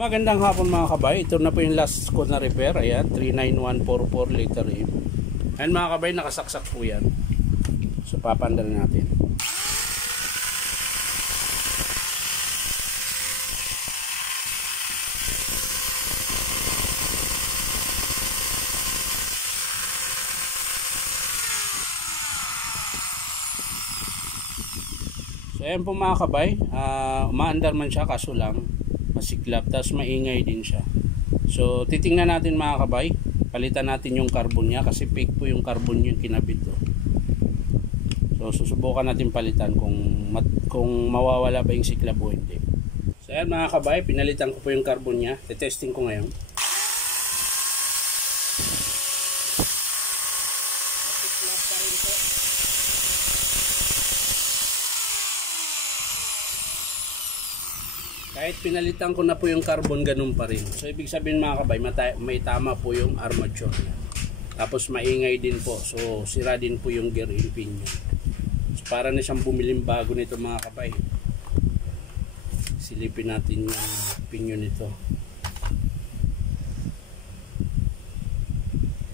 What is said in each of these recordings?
Magandang hapon mga kabay. Ito na po yung last ko na repair. Ayan, 39144 liter A. Ayan mga kabay, nakasaksak po yan. So papandal natin. So ayan po mga kabay, umaandar man siya kaso lang masiklap, tapos maingay din siya. So titingnan natin mga kabay, palitan natin yung carbon niya kasi fake po yung carbon yung kinabit to. So susubukan natin palitan kung mawawala ba yung siklap o hindi. So ayan mga kabay, pinalitan ko po yung carbon niya. Testing ko ngayon. Masiklap pa rin po. Kahit pinalitan ko na po yung carbon, ganun pa rin. So ibig sabihin mga kabay, may tama po yung armature. Tapos maingay din po. So sira din po yung gear pinion. So para na siyang bumiling bago nito mga kabay. Silipin natin yung pinion nito.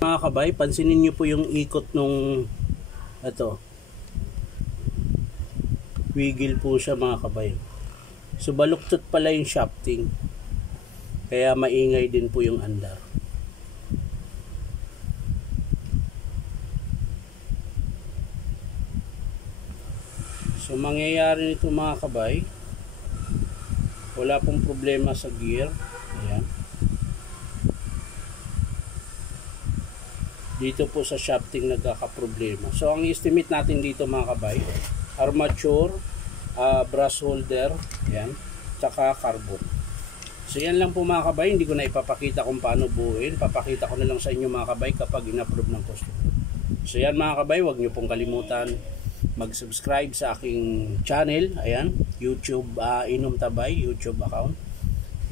Mga kabay, pansinin nyo po yung ikot nung wiggle po siya mga kabay. So baluktot pala yung shafting, kaya maingay din po yung andar. So mangyayari nito mga kabay, wala pong problema sa gear. Ayan. Dito po sa shafting nagkakaproblema. So ang estimate natin dito mga kabay, armature, brush holder, yan, tsaka carbon. So yan lang po mga kabay, hindi ko na ipapakita kung paano buuin. Papakita ko na lang sa inyo mga kabay kapag in-approve ng customer. So yan mga kabay, huwag nyo pong kalimutan mag-subscribe sa aking channel. Ayan, YouTube, Inom Tabay, YouTube account.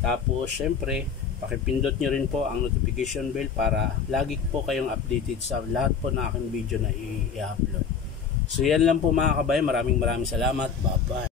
Tapos syempre, pakipindot nyo rin po ang notification bell para lagi po kayong updated sa lahat po na aking video na i-upload. So yan lang po mga kabay, maraming salamat. Bye bye.